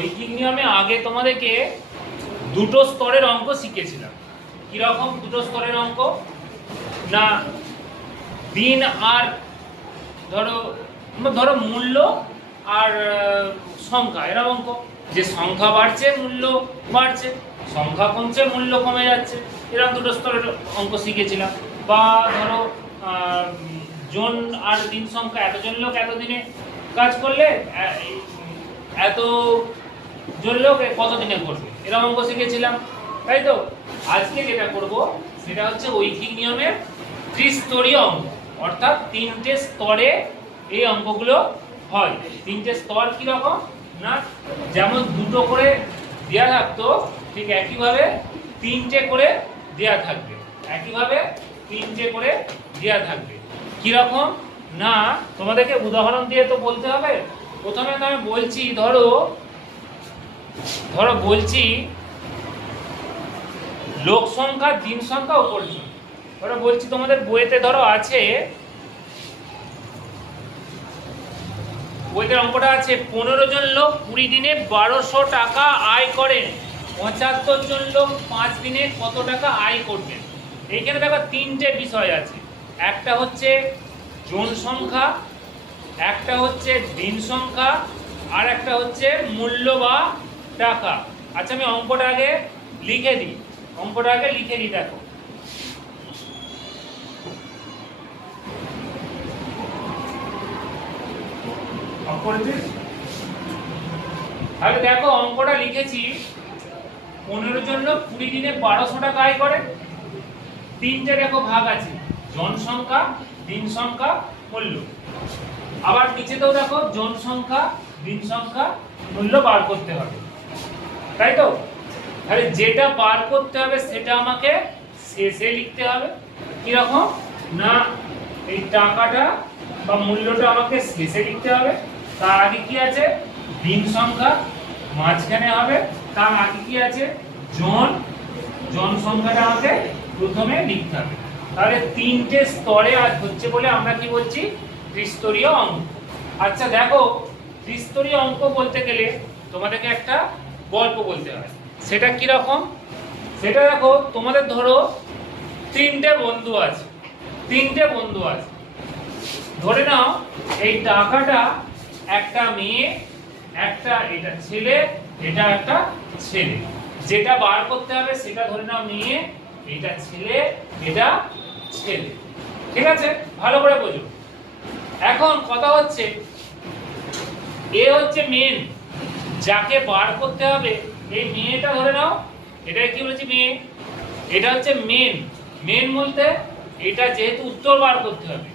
ঐকিক নিয়মে আগে তোমাদেরকে দুটো স্তরের অঙ্ক শিখেছিলাম। কিরকম দুটো স্তরের অঙ্ক? না দিন আর ধরো ধরো মূল্য আর সংখ্যা, এরা অঙ্ক যে সংখ্যা বাড়ছে মূল্য বাড়ছে, সংখ্যা কমছে মূল্য কমে যাচ্ছে, এরকম দুটো স্তরের অঙ্ক শিখেছিলাম। বা ধরো জন আর দিন সংখ্যা, এতজন লোক এতদিনে কাজ করলে এত জন লোক কতদিনে করবে, এরকম অঙ্ক শিখেছিলাম, তাই তো? আজকে যেটা করব সেটা হচ্ছে ঐকিক নিয়মের ত্রিস্তরীয় অঙ্ক, অর্থাৎ তিনটে স্তরে এই অঙ্কগুলো হয়। তিনটে স্তর কিরকম? না যেমন দুটো করে দেওয়া থাকতো ঠিক একইভাবে তিনটে করে দেওয়া থাকবে, একইভাবে তিনটে করে দেওয়া থাকবে। কিরকম? না তোমাদেরকে উদাহরণ দিয়ে তো বলতে হবে। প্রথমে তো আমি বলছি, ধরো বলছি লোক সংখ্যা, দিন সংখ্যা, উপার্জন। ধরো বলছি তোমাদের বইতে ধরো আছে, বইতে অঙ্কটা আছে 15 জন লোক 20 দিনে 1200 টাকা আয় করেন, 75 জন লোক 5 দিনে কত টাকা আয় করবেন। এইখানে দেখো তিনটে বিষয় আছে, একটা হচ্ছে জন সংখ্যা, একটা হচ্ছে দিন সংখ্যা, আর একটা হচ্ছে মূল্য বা টাকা। আচ্ছা আমি অঙ্কটা আগে লিখে দিই, দেখো আগে দেখো অঙ্কটা লিখেছি, 15 জন লোক 20 দিনে 1200 টাকা আয় করে। তিনটে দেখো ভাগ আছে, জন সংখ্যা, দিন সংখ্যা, মূল্য। আবার নিচেতেও দেখো জন সংখ্যা, দিন সংখ্যা, মূল্য বার করতে হবে, তাই তো? তাহলে যেটা বার করতে হবে সেটা আমাকে শেষে লিখতে হবে। কিরকম? না এই টাকাটা বা মূল্যটা আমাকে শেষে লিখতে হবে, তার আগে কি আছে দিন সংখ্যা, মাঝখানে হবে, তার আগে কি আছে জন সংখ্যাটা আমাকে প্রথমে লিখতে হবে। তাহলে তিনটে স্তরে আজ হচ্ছে বলে আমরা কি বলছি? ত্রিস্তরীয় অঙ্ক। আচ্ছা দেখো ত্রিস্তরীয় অঙ্ক বলতে গেলে তোমাদেরকে একটা গল্প বলতে হয়। সেটা কি রকম? সেটা দেখো তোমাদের ধরো তিনটে বন্ধু আছে, ধরে নাও এই টাকাটা একটা মেয়ে, একটা এটা ছেলে, এটা একটা ছেলে। যেটা বার করতে হবে সেটা ধরে নাও মেয়ে, এটা ছেলে, এটা ছেলে। ঠিক আছে, ভালো করে বোঝো। এখন কথা হচ্ছে এ হচ্ছে মেন, যাকে বার করতে হবে এই মেয়েটা ধরে নাও, এটা কি বলেছি মেয়ে, এটা হচ্ছে মেন বলতে এটা যেহেতু উত্তর বার করতে হবে,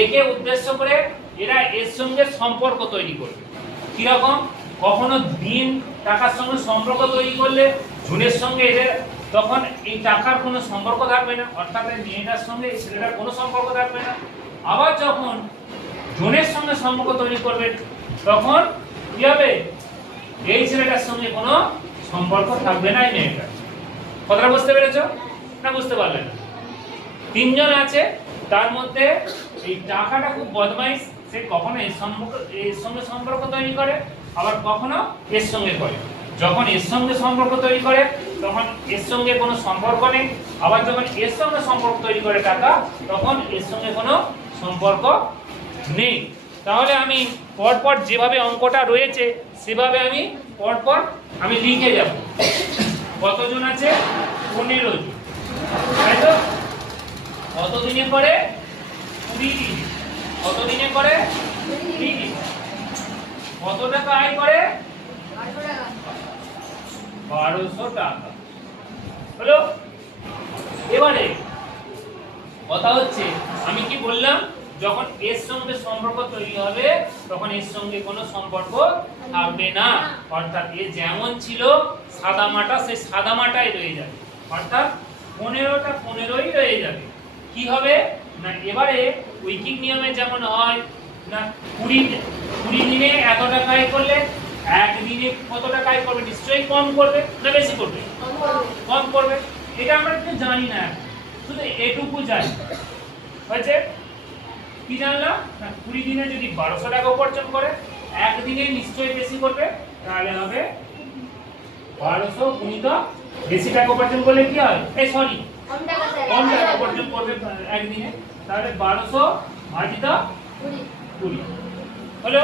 একে উদ্দেশ্য করে এরা এর সঙ্গে সম্পর্ক তৈরি করবে। কিরকম? কখনো দিন টাকার সঙ্গে সম্পর্ক তৈরি করলে জনের সঙ্গে এদের তখন এই টাকার কোনো সম্পর্ক থাকবে না, অর্থাৎ এই মেয়েটার সঙ্গে এই ছেলেটার কোনো সম্পর্ক থাকবে না। আবার যখন জনের সঙ্গে সম্পর্ক তৈরি করবে তখন কি হবে? এই ছেলেটার সঙ্গে কোনো সম্পর্ক থাকবে না এই মেয়েটার। কথাটা বুঝতে পেরেছো না বুঝতে পারলে না? তিনজন আছে, তার মধ্যে এই টাকাটা খুব বদমাইশ, সে কখনো এর সঙ্গে সম্পর্ক তৈরি করে, আবার কখনো এর সঙ্গে করে। যখন এর সঙ্গে সম্পর্ক তৈরি করে তখন এর সঙ্গে কোনো সম্পর্ক নেই, আবার যখন এর সঙ্গে সম্পর্ক তৈরি করে টাকা, তখন এর সঙ্গে কোনো সম্পর্ক নেই। তাহলে আমি পরপর যেভাবে অঙ্কটা রয়েছে সেভাবে আমি পরপর আমি লিখে যাব। কতজন আছে? 15 জন, তাই তো? কত দিনে করে? 20 দিনে। কত দিনে করে? 20 দিনে। কত টাকা আয় করে? 1200 টাকা। হলো? এবারে কথা হচ্ছে আমি কি বললাম, যখন এর সঙ্গে সম্পর্ক তৈরি হবে তখন এর সঙ্গে কোনো সম্পর্ক থাকবে না, অর্থাৎ এ যেমন ছিল সাদামাটা সে সাদামাটাই রয়ে যাবে, অর্থাৎ 15টা 15ই রয়ে যাবে। কি হবে না এবারে ঐকিক নিয়মে যেমন হয় না 20 দিনে এত টাকা আয় করলে একদিনে কত টাকা আয় করবে? নিশ্চয়ই কম করবে না বেশি করবে? কম করবে। এটা আমরা একটু জানি না, শুধু এটুকু জানি। হয়েছে? কি জানলাম না 20 দিনে যদি 1200 টাকা উপার্জন করে একদিনে নিশ্চয়ই বেশি করবে, তাহলে হবে 1200 গুণিত বেশি টাকা উপার্জন করলে কি হয় এই সরি কম টাকা উপার্জন করবে একদিনে তাহলে 1200 ভাজিত 20 হলো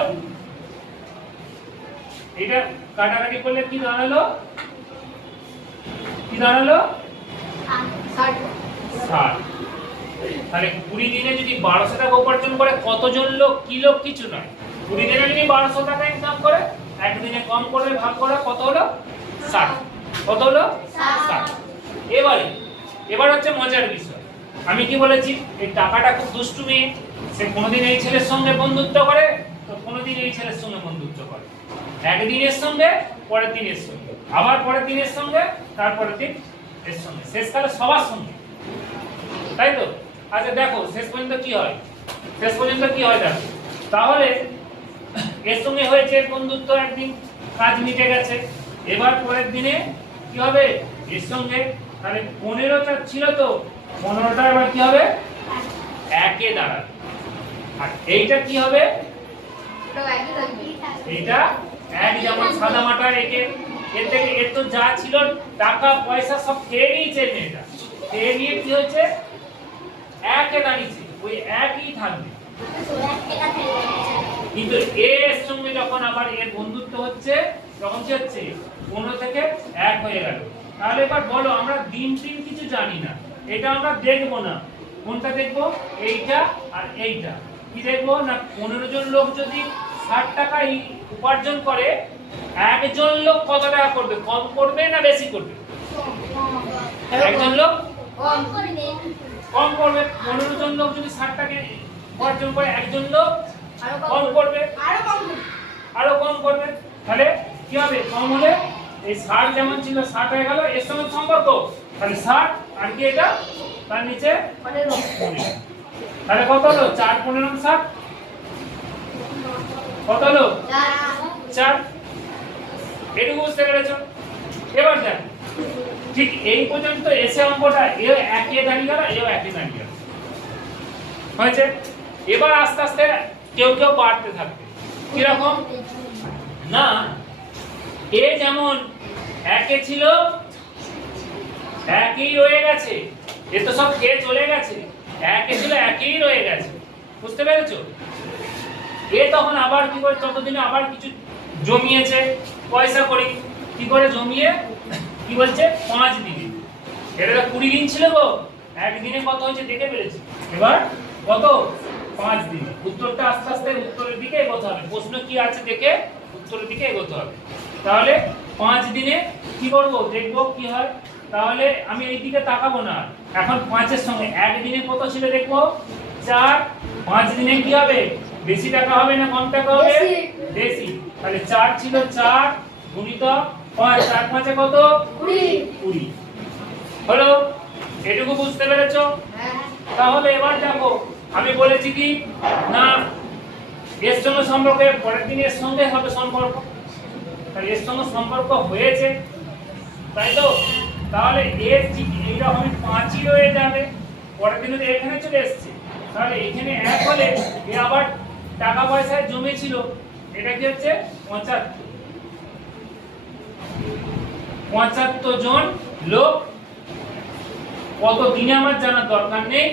এটা কাটাকাটি করলে কি দাঁড়ালো 60 তাহলে 20 দিনে যদি 1200 টাকা উপার্জন করে কতজন লোক কি লোক কিছু নয় 20 দিনে যদি 1200 টাকা ইনকাম করে একদিনে কম করলে ভাগ করা কত হলো 60 কত হলো 60 এবার হচ্ছে মজার বিষয় আমি কি বলেছি এই টাকাটা খুব দুষ্টু মেয়ে সে কোনোদিন এই ছেলের সঙ্গে বন্ধুত্ব করে তো কোনোদিন এই ছেলের সঙ্গে বন্ধুত্ব করে একদিনের সঙ্গে পরের দিনের সঙ্গে আবার পরের দিনের সঙ্গে তারপরের দিন এর সঙ্গে শেষকালে সবার সঙ্গে তাই তো আচ্ছা দেখো শেষ পর্যন্ত কি হয় দেখো তাহলে এর সঙ্গে হয়েছে বন্ধুত্ব একদিন কাজ মিটে গেছে এবার পরের দিনে কি হবে এর সঙ্গে তাহলে 15টা ছিল তো 15টা এবার কি হবে একে দাঁড়াবে আর এইটা কি হবে এইটা এক যেমন সাদা মাটা একে এর থেকে এর তো যা ছিল টাকা পয়সা সব খেয়ে নিয়েছে মেয়েটা খেয়ে নিয়ে কি হচ্ছে একে দাঁড়িয়েছে ওই একই থাকবে কিন্তু এর সঙ্গে যখন আবার এর বন্ধুত্ব হচ্ছে তখন কি হচ্ছে 15 থেকে 1 হয়ে গেল তাহলে এবার বলো আমরা দিন কিছু জানি না এটা আমরা দেখবো না কোনটা দেখবো এইটা আর এইটা কি দেখবো না 15 জন লোক যদি 60 টাকা উপার্জন করে একজন লোক কত টাকা করবে কম করবে না বেশি করবে একজন লোক কম করবে 15 জন লোক যদি 60 টাকা উপার্জন করে একজন লোক কম করবে আরো কম করবে তাহলে কি হবে কম হলে এই 60 যেমন ছিল 60 হয়ে গেল এর সঙ্গে সম্পর্ক তাহলে 60 আর কি এটা তার নিচে 15 তাহলে কত হলো 4 15 60 কত হলো 4 এটুকু বুঝতে পেরেছো এবার দেখ ঠিক এই পর্যন্ত এসে অঙ্কটা এও একই দাঁড়িয়ে গেল এও একই দাঁড়িয়ে গেল হয়েছে এবার আস্তে আস্তে কেউ বাড়তে থাকবে কিরকম না এ যেমন একে ছিল একই রয়ে গেছে এ তো সব কে চলে গেছে একে ছিল একই রয়ে গেছে বুঝতে পেরেছো এ তখন আবার কি করে ততদিনে আবার কিছু জমিয়েছে পয়সা করে কি করে জমিয়ে কি বলছে 5 দিনে এটা তো 20 দিন ছিল গো একদিনে কত হয়েছে দেখে ফেলেছি এবার কত 5 দিন উত্তরটা আস্তে আস্তে উত্তরের দিকে এগোতে হবে প্রশ্ন কি আছে দেখে উত্তরের দিকে এগোতে হবে তাহলে 5 দিনে কি করব দেখব কি হয় তাহলে আমি এই দিকে তাকাবো না এখন 5 এর সঙ্গে একদিনে কত ছিল দেখব 4 5 দিনে কি হবে বেশি টাকা হবে না কম টাকা হবে বেশি তাহলে 4 ছিল 4 গুণিত 5 4 5 এ কত 20 হলো এটুকু বুঝতে পেরেছো তাহলে এবার দেখো আমি বলেছি কি না এর সঙ্গে সম্পর্ক পরের দিন এর সঙ্গে হবে সম্পর্ক তাহলে এর সঙ্গে সম্পর্ক হয়েছে তাই তো তাহলে এর ঠিক এইরকম 5ই রয়ে যাবে পরের দিন যদি এখানে চলে আসছে তাহলে এখানে 1 হলে এ আবার টাকা পয়সায় জমেছিল এটা কি হচ্ছে 75 জন লোক কত দিনে আমার জানার দরকার নেই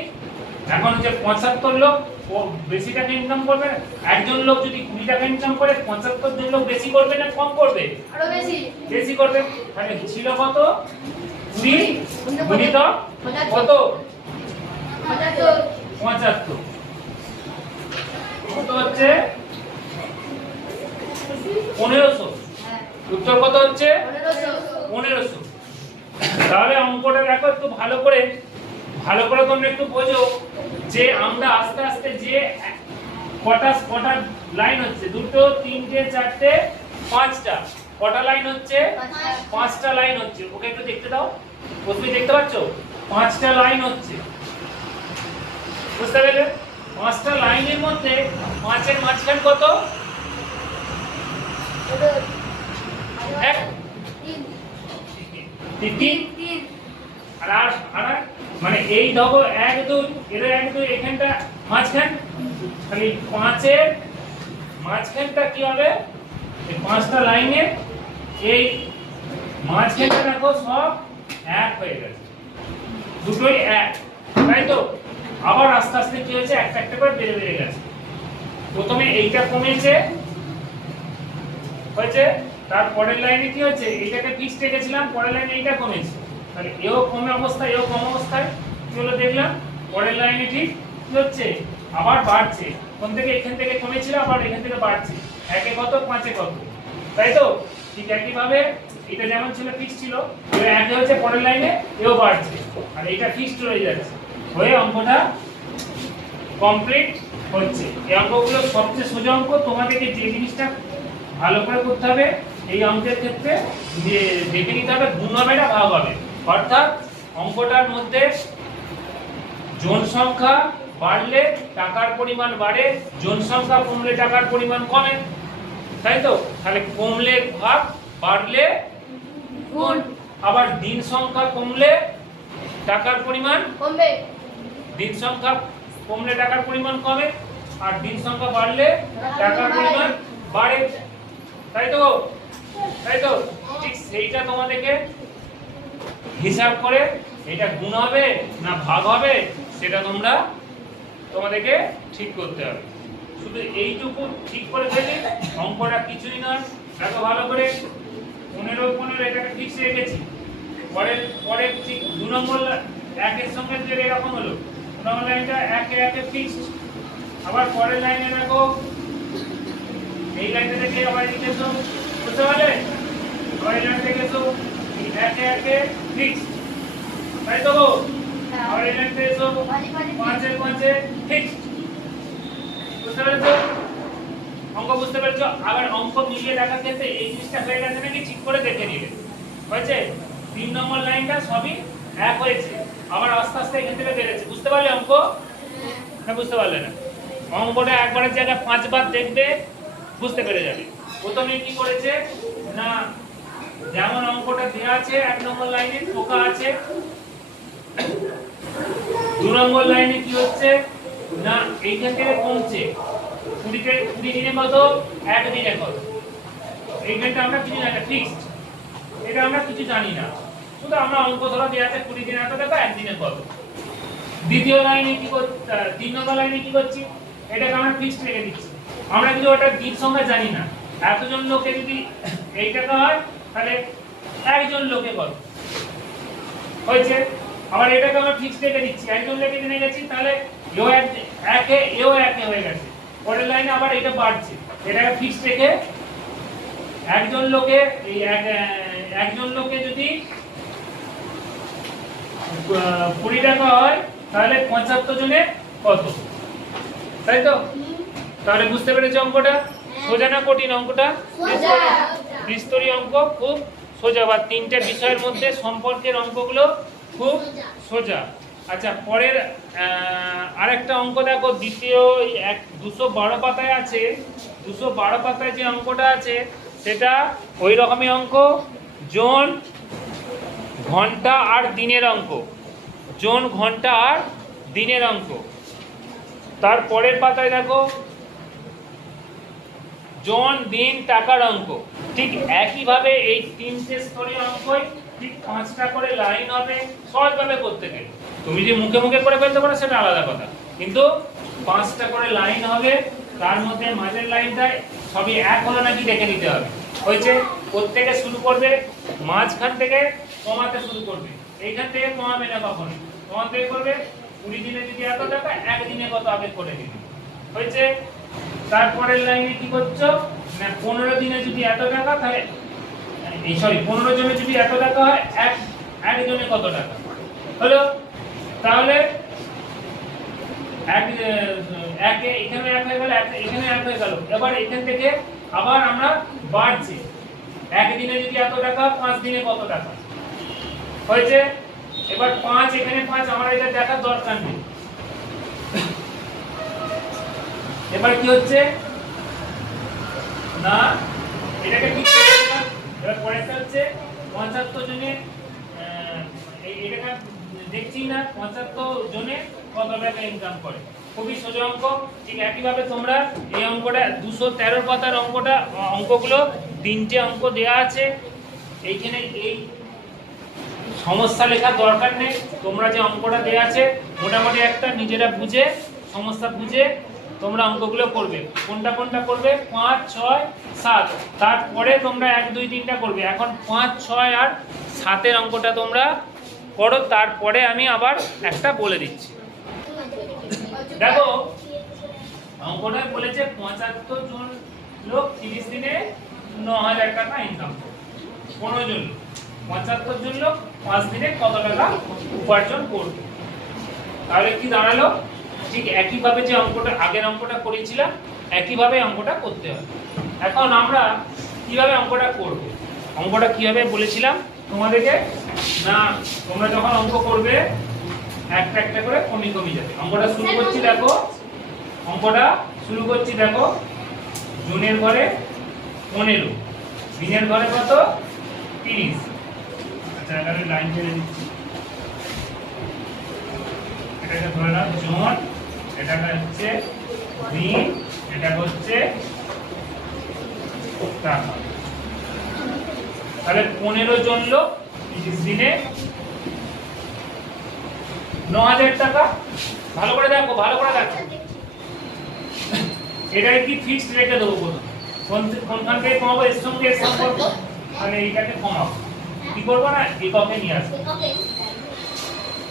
এখন হচ্ছে 75 লোক ও বেশি টাকা ইনকাম করবে একজন লোক যদি 20 টাকা ইনকাম করে 75 জন লোক বেশি করবে না কম করবে আরো বেশি করবে তাহলে ছিল কত 20 গুণিত কত 75 কত হচ্ছে 1500 উত্তর কত হচ্ছে 1500 তাহলে অঙ্কটা দেখো একটু ভালো করে তোমরা একটু বোঝো যে আমরা আস্তে আস্তে যে কটা লাইন হচ্ছে দুটো তিনটে চারটে পাঁচটা কটা লাইন হচ্ছে পাঁচটা লাইন হচ্ছে ওকে একটু দেখতে দাও প্রথমে দেখতে পাচ্ছো পাঁচটা লাইন হচ্ছে বুঝতে পেলে পাঁচটা লাইনের মধ্যে পাঁচের মাঝখান কত এক তিন আর মানে এই দেখো 1 2 এর 1 2 এখানটা মাঝখান খালি 5 এর মাঝখানটা কি হবে এই পাঁচটা লাইনের এই মাঝখানে দেখো সব এক হয়ে গেছে, দুটোই এক, তাই তো? আবার আস্তে আস্তে কি হয়েছে, একটা একটা করে বেড়ে বেড়ে গেছে। প্রথমে এইটা কমেছে হয়েছে, তার পরের লাইনে কি হয়েছে, এইটাকে ফিক্সড রেখেছিলাম, পরের লাইনে এইটা কমেছে, তাহলে এও কমে অবস্থায় এও কম অবস্থায় কি হলো দেখলাম। পরের লাইনে ঠিক কি হচ্ছে, আবার বাড়ছে, কোন থেকে এখান থেকে কমেছিল আবার এখান থেকে বাড়ছে, একে কত পাঁচে কত, তাই তো? ঠিক একই ভাবে এটা যেমন ছিল ফিক্স ছিল, এবার একে হচ্ছে পরের লাইনে এও বাড়ছে, আর এটা ফিক্সড হয়ে যাচ্ছে, হয়ে অঙ্কটা কমপ্লিট হচ্ছে। এই অঙ্কগুলো সবচেয়ে সোজা অঙ্ক। তোমাদেরকে যে জিনিসটা ভালো করে করতে হবে এই অঙ্কের ক্ষেত্রে, যে দেখে নিতে হবে গুণ হবে না ভাগ হবে, অর্থাৎ অঙ্কটার মধ্যে জন সংখ্যা বাড়লে টাকার পরিমাণ বাড়ে, জন সংখ্যা কমলে টাকার পরিমাণ কমে, তাই তো? তাহলে কমলে ভাগ, বাড়লে গুণ। আবার দিন সংখ্যা কমলে টাকার পরিমাণ কমবে, দিন সংখ্যা কমলে টাকার পরিমাণ কমে, আর দিন সংখ্যা বাড়লে টাকার পরিমাণ বাড়ে, তাই তো? তাই তো? ঠিক সেইটা তোমাদেরকে হিসাব করে এটা গুণ হবে না ভাগ হবে সেটা তোমাদেরকে ঠিক করতে হবে। শুধু এইটুকু ঠিক করে দিলে অঙ্কটা কিছুই নয়। দেখো ভালো করে, 15 এটাকে ফিক্স রেখেছি, পরে ঠিক 2 নম্বর একের সঙ্গে যে এরকম হলো, 2 নম্বর লাইনটা একে একে ফিক্সড, আবার পরের লাইনে দেখো এই লাইনটা থেকে আবার এদিকে এসো, বুঝতে পারলে? আবার এই লাইন থেকে এসো, একে একে ফিক্সড, তাই তো? আবার এই লাইন থেকে এসো, পাঁচে পাঁচে ফিক্সড, বুঝতে পেরেছো? অঙ্ক বুঝতে পেরেছো? আবার অঙ্ক মিলিয়ে দেখার ক্ষেত্রে এই জিনিসটা হয়ে গেছে নাকি ঠিক করে দেখে নিলে হয়েছে। 3 নম্বর লাইনটা সবই এক হয়েছে, আবার আস্তে আস্তে এখান থেকে বেড়েছে, বুঝতে পারলে অঙ্ক? না বুঝতে পারলে না? অঙ্কটা একবারের জায়গায় 5 বার দেখবে, বুঝতে পেরে যাবে। প্রথমে কি করেছে না, যেমন অঙ্কটা দেওয়া আছে 1 নম্বর লাইনে টোকা আছে, 2 নম্বর লাইনে কি হচ্ছে না এইখান থেকে কমছে, 20 দিনে কত, 1 দিনে কত, এইখানটা আমরা কিছু জানি না, ফিক্সড, এটা আমরা কিছু জানি না, শুধু আমরা অঙ্ক ধরা দেওয়া আছে 20 দিনে এত টাকা, 1 দিনে কত। দ্বিতীয় লাইনে কি করছি, 3 নম্বর লাইনে কি করছি, এটাকে আমরা ফিক্সড রেখে দিচ্ছি, আমরা কিন্তু ওটা দিক সংখ্যা জানি না, এতজন লোকে যদি এই টাকা হয় তাহলে একজন লোকে কত হয়েছে, আবার এটাকে আমরা ফিক্সড রেখে দিচ্ছি, একজন লোকে জেনে গেছি, তাহলে এও একে হয়ে গেছে, পরের লাইনে আবার এটা বাড়ছে, এটাকে ফিক্সড রেখে একজন লোকে একজন লোকে যদি 20 টাকা হয় তাহলে 75 জনে কত, তাই তো? তাহলে বুঝতে পেরেছো অঙ্কটা সোজা না কঠিন? অঙ্কটা বিস্তরি অঙ্ক, খুব সোজা, বা 3টে বিষয়ের মধ্যে সম্পর্কের অঙ্কগুলো খুব সোজা। আচ্ছা, পরের আরেকটা অঙ্ক দেখো, দ্বিতীয় 212 পাতায় আছে, 212 পাতায় যে অঙ্কটা আছে সেটা ওই রকমই অঙ্ক, জন ঘন্টা আর দিনের অঙ্ক, জন ঘন্টা আর দিনের অঙ্ক। তার পরের পাতায় দেখো জন দিন টাকার অঙ্ক। ঠিক একইভাবে এই 3টে স্তরের অঙ্কই ঠিক 5টা করে লাইন হবে, সহজভাবে করতে গেলে। তুমি যে মুখে মুখে করে ফেলতে পারো সেটা আলাদা কথা, কিন্তু 5টা করে লাইন হবে, তার মধ্যে মাঝের লাইনটায় সবই এক হলো নাকি দেখে নিতে হবে। হয়েছে, প্রত্যেকে শুরু করবে মাঝখান থেকে কমাতে শুরু করবে, এইখান থেকে কমাবে না কখনো, কমাতে করবে 20 দিনে যদি এত টাকা, 1 দিনে কত আগে করে দিবে। হয়েছে, তারপরের লাইনে কি করছো না 15 দিনে যদি এত টাকা, তাহলে 15 জনে যদি এত টাকা হয়, একজনে কত টাকা হলো, তাহলে একে এখানে এক হয়ে গেল, এখানে এক হয়ে গেল, এবার এখান থেকে আবার আমরা বাড়ছি, 1 দিনে যদি এত টাকা, 5 দিনে কত টাকা হয়েছে। এবার 5 এখানে 5, আমার এটা দেখার দরকার নেই। এবার কি হচ্ছে না, এটাকে ঠিক করে দিলাম। এবার পরেরটা হচ্ছে 75 জনে, এটাকে দেখছি না 75 জনে কত টাকা ইনকাম করে, খুবই সোজা অঙ্ক। ঠিক একইভাবে তোমরা এই অঙ্কটা 213 পাতার অঙ্কগুলো 3টে অঙ্ক দেয়া আছে, এইখানে এই সমস্যা লেখার দরকার নেই, তোমরা যে অঙ্কটা দেয়া আছে মোটামুটি একটা নিজেরা বুঝে সমস্যা বুঝে তোমরা অঙ্কগুলো করবে। কোনটা কোনটা করবে? 5, 6, 7, তারপরে তোমরা 1, 2, 3টা করবে। এখন 5, 6 আর 7-এর অঙ্কটা তোমরা করো, তারপরে আমি আবার একটা বলে দিচ্ছি। দেখো অঙ্কটা বলেছে 75 জন লোক 30 দিনে 9,000 টাকা ইনকাম করবে। 15 জন লোক 75 জন লোক 5 দিনে কত টাকা উপার্জন করবে? তাহলে কি দাঁড়ালো? ঠিক একইভাবে যে অঙ্কটা আগের অঙ্কটা করেছিলাম একইভাবে অঙ্কটা করতে হবে। এখন আমরা কিভাবে অঙ্কটা করব? অঙ্কটা কিভাবে বলেছিলাম তোমাদেরকে, না তোমরা যখন অঙ্ক করবে একটা একটা করে কমিয়ে কমিয়ে যাবে। অঙ্কটা শুরু করছি, দেখো অঙ্কটা শুরু করছি, দেখো জনের ঘরে 15, দিনের ঘরে কত? 30। আচ্ছা এখানে লাইন ছেড়ে দিচ্ছি। এটাকে ধরে নাও জন, এটাকে হচ্ছে দিন, এটা হচ্ছে টাকা। তাহলে 15 জন লোক 30 দিনে 9,000 টাকা। ভালো করে দেখো, ভালো করে দেখো, এটাকে কি ফিক্সড রেখে দেবো কোনখান থেকে কমাবো? এর সঙ্গে এর সম্পর্ক, তাহলে এইটাকে কমাবো। কি করবো না এককে নিয়ে আসবো।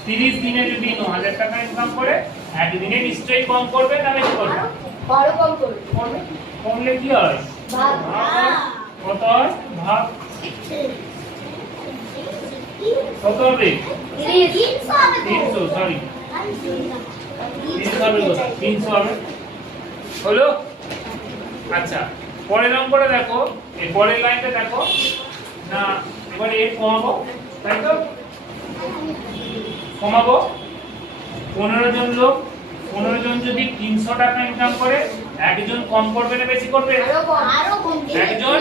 30 দিনে যদি 9,000 টাকা ইনকাম করে একদিনে নিশ্চয়ই কম করবে না বেশি করবে? বড় কম করবে। কমলে কি হয়? ভাগ। কত হয়? ভাগ। কত হবে? 300, সরি 300 হবে, 300 হবে। হলো? আচ্ছা পরের অঙ্কটা দেখো, এই পরের লাইনটা দেখো না, এবারে এর কমাবো, তাই তো? কমাবো। 15 জন লোক, 15 জন যদি 300 টাকা ইনকাম করে একজন কম করবে না বেশি করবে? একজন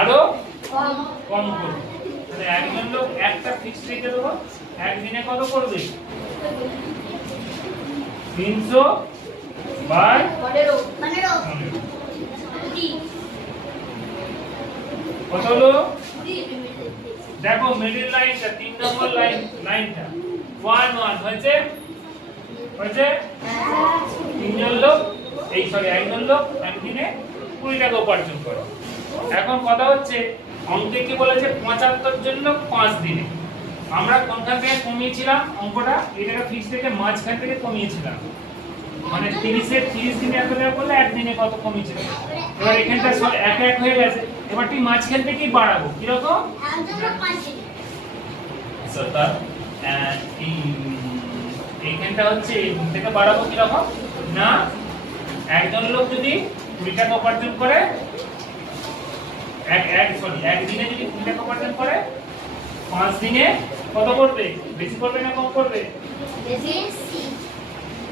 আরো কম করবে। তাহলে একজন লোক একটা ফিক্স রেখে দেবো, একদিনে কত করবে? 300 বাই 15। কত হলো? দেখো মিডল লাইনটা 3 নম্বর লাইনটা 1 1 হয়েছে, হয়েছে। তিনজন লোক একজন লোক একদিনে 20 টাকা উপার্জন করে। এখন কথা হচ্ছে অঙ্কে কি বলেছে? 75 জন লোক 5 দিনে। আমরা কোনখান থেকে কমিয়েছিলাম অঙ্কটা? এটাকে ফিক্স থেকে মাঝখান থেকে কমিয়েছিলাম, মানে 30 দিনে এত টাকা করলে একদিনে কত কমিয়েছিল। এবার এখানটা সব এক এক হয়ে গেছে, এবার ঠিক মাঝখান থেকেই বাড়াবো। কিরকম? এইখানটা হচ্ছে থেকে বাড়াবো কিরকম না, একজন লোক যদি 20 টাকা উপার্জন করে একদিনে যদি 20 টাকা উপার্জন করে 5 দিনে কত করবে? বেশি করবে না কম করবে?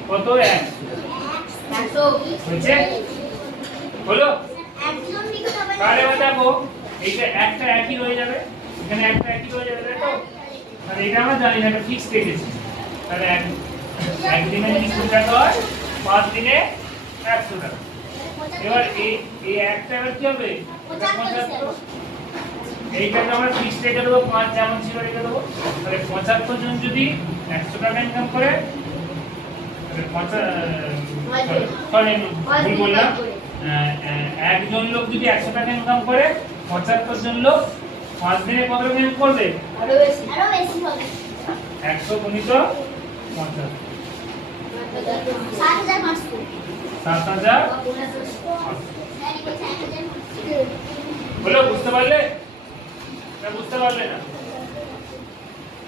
কত? 100 হয়েছে, হলো? তাহলে এবার দেখো এইটা একটা একই রয়ে যাবে, এখানে একটা একই রয়ে যাবে, তাই তো? তাহলে এটা আমরা জানি না, এটা ফিক্স রেখেছি। তাহলে একদিনে যদি 20 টাকা হয় 5 দিনে 100 টাকা। এবার এই একটা এবার কি হবে? 75। এইটাকে আমরা ফিক্স রেখে দেবো, 5 যেমন ছিল রেখে দেবো। তাহলে 75 জন যদি 100 টাকা ইনকাম করে, একজন লোক যদি 100 টাকা ইনকাম করে 75 জন লোক 5 দিনে কত টাকা ইনকাম করবে? আরো বেশি হবে। 100 গুণিত 50, 7,500। হলো? বুঝতে পারলে? বুঝতে পারলে না?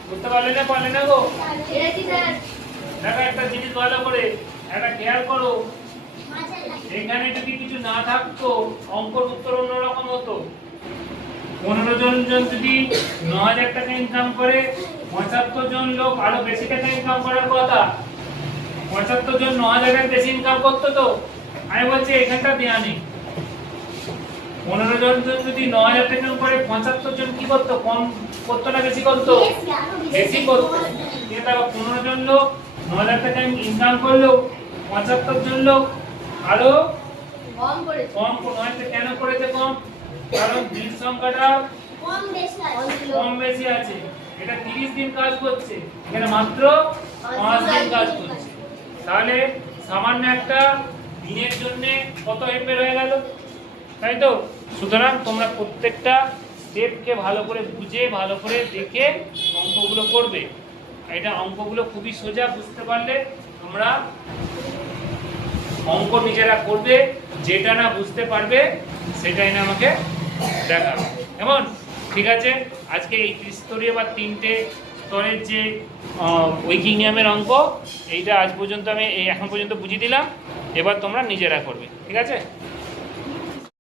বুঝতে পারলে না? পারলে না গো? দেখো একটা জিনিস ভালো করে একটা খেয়াল করো, এখানে যদি কিছু না থাকতো অঙ্কর উত্তর অন্যরকম হতো। 15 জন যদি 9,000 টাকা ইনকাম করে 75 জন লোক আরো বেশি টাকা ইনকাম করার কথা। 75 জন 9,000 এর বেশি ইনকাম করতো তো, আমি বলছি এখানটা দেয়া নেই। 15 জন যদি 9,000 টাকা ইনকাম করে 75 জন কি করতো? কম করতো না বেশি করতো? বেশি করতো। এটা 15 জন লোক 9,000 টাকা ইনকাম করলো, 75 জন লোক আরো কম করেছে। কম কেন করেছে? কম কারণ বীজ সংখ্যাটা কম বেশি আছে কম বেশি আছে। এটা 30 দিন কাজ করছে, এখানে মাত্র 5 দিন কাজ করছে। তাহলে সামান্য একটা দিনের জন্য কত হেরফের হয়ে গেল, তাই তো? সুতরাং তোমরা প্রত্যেকটা স্টেপকে ভালো করে বুঝে ভালো করে দেখে অঙ্কগুলো করবে। এটা অঙ্কগুলো খুবই সোজা, বুঝতে পারলে তোমরা অঙ্ক নিজেরা করবে, যেটা না বুঝতে পারবে সেটাই না আমাকে দেখাবে। কেমন? ঠিক আছে, আজকে এই ত্রিস্তরীয় বা 3টে স্তরের যে ঐকিক নিয়মের অঙ্ক, এইটা আজ পর্যন্ত আমি এখন পর্যন্ত বুঝিয়ে দিলাম। এবার তোমরা নিজেরা করবে, ঠিক আছে?